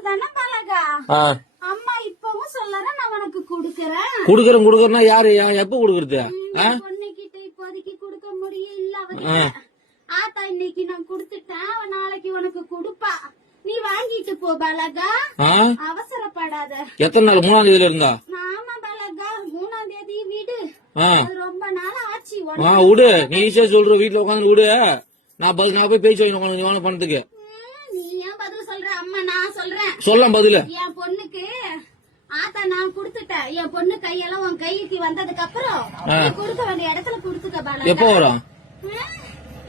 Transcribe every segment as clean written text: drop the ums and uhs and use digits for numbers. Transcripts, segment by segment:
அதுதானே பழகா. அம்மா இப்பவும் சொல்லறேன், நான் உனக்கு குடுக்கறேன்னா யாரு எப்ப குடுக்கறது? பொண்ணுகிட்ட இப்போதைக்கு குடுக்க முடியல. ஆத்தா இன்னைக்கு நான் குடுத்துட்டேன், அவன் நாளைக்கு உனக்கு குடுப்பா. நீ வாங்கிட்டு போ பலகா, அவசரப்படாத. எத்தனை நாள்? 3ஆம் தேதியில இருந்தா? ஆமா பலகா, 3ஆம் தேதி வீடு. ரொம்ப நாள் ஆச்சு. விடு, நீ ஈஸியா சொல்ற. வீட்டுல உட்காந்து விடு, நான் போய் பேச்சு வாங்கி பணத்துக்கு. நீ ஏன் பதில் சொல்ற? அம்மா நான் சொல்றேன். சொல்லலாம் பதில. என் பொண்ணுக்கு ஆத்தா நான் குடுத்துட்டேன். என் பொண்ணு கையெல்லாம் உன் கைக்கு வந்ததுக்கு அப்புறம் கொடுக்க வேண்டிய இடத்துல குடுத்துக்க பலகா. எப்போ வரும்?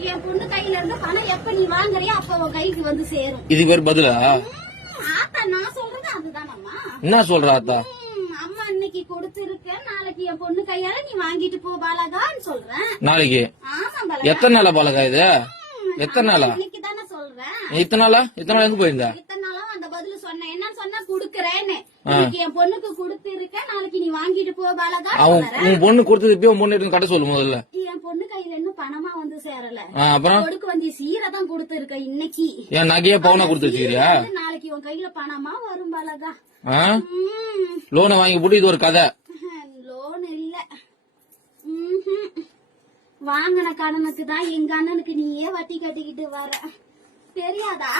என் பொண்ணு கையில இருந்து பணம் எப்ப நீ வாங்குறியா அப்ப உன் கைக்கு வந்து சேரும். இது பேர் பதிலா? ஆத்தா நான் சொல்றது அதுதானம்மா. என்ன சொல்ற ஆத்தா? அம்மா இன்னைக்கு கொடுத்திருக்கேன், நாளைக்கு என் பொண்ணு கையால நீ வாங்கிட்டு போ பாலகான்னு சொல்றேன். நாளைக்கு? ஆமா பாலகா. எத்தனை நாளா பாலகா இது? எத்தனை நாளா? இன்னைக்கு தானே சொல்றேன். இத்தனை நாளா எங்க போயிருந்த? இத்தனை நாளா அந்த பதில் சொன்னேன். என்ன சொன்னா குடுக்கறேன்னு. இன்னைக்கு என் பொண்ணுக்கு கொடுத்திருக்கேன், நாளைக்கு நீ வாங்கிட்டு போ பாலகா. உன் பொண்ணு கொடுத்தது இப்ப உன் பொண்ணு எடுத்து கட்ட சொல்லு முதல்ல. என் பொண்ணு கையில இன்னும் பணமா வந்து சேரல. அப்புறம் கொடுக்க வேண்டிய சீரை தான் கொடுத்திருக்க இன்னைக்கு. என் நகையா பவுனா கொடுத்து வச்சுக்கிறியா? நாளைக்கு உன் கையில பணமா வரும் பாலகா. லோனை வாங்கி போட்டு இது ஒரு கதை. லோன் இல்ல, வாங்கின கடனுக்கு தான் எங்க அண்ணனுக்கு நீயே வட்டி கட்டிக்கிட்டு வர. தெரியாதா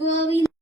கோவிந்த்?